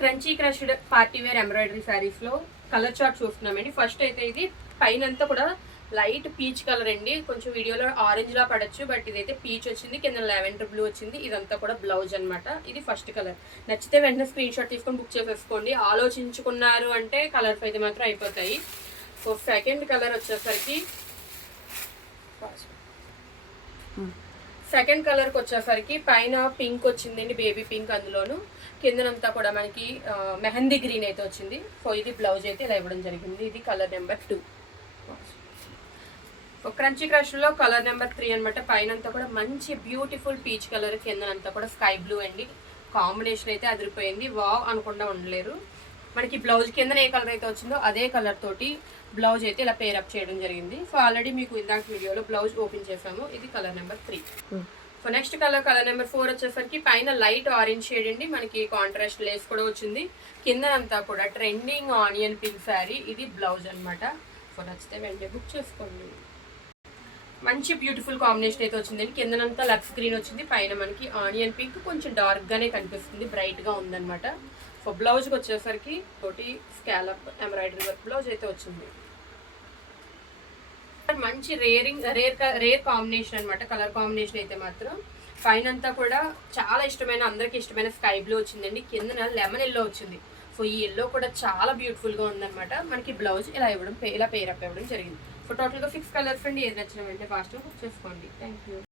Crunchy crushed party wear embroidery saris లో colour chart చూస్తున్నామండి. First అయితే ఇది పైన అంతా కూడా లైట్ పీచ్ కలర్ అండి. కొంచెం వీడియోలో ఆరెంజ్ లా పడచ్చు, బట్ ఇదైతే పీచ్ వచ్చింది, కింద లావెండర్ బ్లూ వచ్చింది. ఇదంతా కూడా బ్లౌజ్ అనమాట. ఇది ఫస్ట్ కలర్. నచ్చితే వెంటనే స్క్రీన్ షాట్ తీసుకొని బుక్ చేసేసుకోండి. ఆలోచించుకున్నారు అంటే కలర్స్ అయితే మాత్రం అయిపోతాయి. సో సెకండ్ కలర్ వచ్చేసరికి పైన పింక్ వచ్చిందండి, బేబీ పింక్. అందులోను కిందనంతా కూడా మనకి మెహందీ గ్రీన్ అయితే వచ్చింది. సో ఇది బ్లౌజ్ అయితే ఇలా ఇవ్వడం జరిగింది. ఇది కలర్ నెంబర్ 2. క్రంచీ క్రష్ లో కలర్ నెంబర్ 3 అనమాట. పైన అంతా కూడా మంచి బ్యూటిఫుల్ పీచ్ కలర్, కిందనంతా కూడా స్కై బ్లూ అండి. కాంబినేషన్ అయితే అదిరిపోయింది. వావ్ అనకుండా ఉండలేరు. మనకి బ్లౌజ్ కింద ఏ కలర్ అయితే వచ్చిందో అదే కలర్ తోటి బ్లౌజ్ అయితే ఇలా పేరప్ చేయడం జరిగింది. సో ఆల్రెడీ మీకు ఇందాక వీడియోలో బ్లౌజ్ ఓపెన్ చేసాము. ఇది colour number 3. So next colour number 4 వచ్చేసరికి పైన లైట్ ఆరెంజ్ షేడ్ అండి. మనకి కాంట్రాస్ట్ లేస్ కూడా వచ్చింది. కిందనంతా కూడా ట్రెండింగ్ ఆనియన్ పింక్ శారీ. ఇది బ్లౌజ్ అనమాట. సో నచ్చితే వెంటనే బుక్ చేసుకోండి. మంచి బ్యూటిఫుల్ కాంబినేషన్ అయితే వచ్చిందండి. కిందనంతా లక్స్ గ్రీన్ వచ్చింది, పైన మనకి ఆనియన్ పింక్ కొంచెం డార్క్ గానే కనిపిస్తుంది, బ్రైట్ గా ఉందన్నమాట. సో బ్లౌజ్కి వచ్చేసరికి తోటి స్కాలప్ ఎంబ్రాయిడరీ వర్క్ బ్లౌజ్ అయితే వచ్చింది. మంచి రేర్ కాంబినేషన్ అనమాట. కలర్ కాంబినేషన్ అయితే మాత్రం పైనంతా కూడా చాలా ఇష్టమైన, అందరికి ఇష్టమైన స్కై బ్లూ వచ్చిందండి. కిందన లెమన్ ఎల్లో వచ్చింది. సో ఈ ఎల్లో కూడా చాలా బ్యూటిఫుల్ గా ఉందన్నమాట. మనకి బ్లౌజ్ ఇలా పేరప్ ఇవ్వడం జరిగింది. సో టోటల్గా 6 కలర్స్ అండి. ఏది నచ్చిన వెంటనే ఫాస్ట్గా బుక్ చేసుకోండి. Thank you.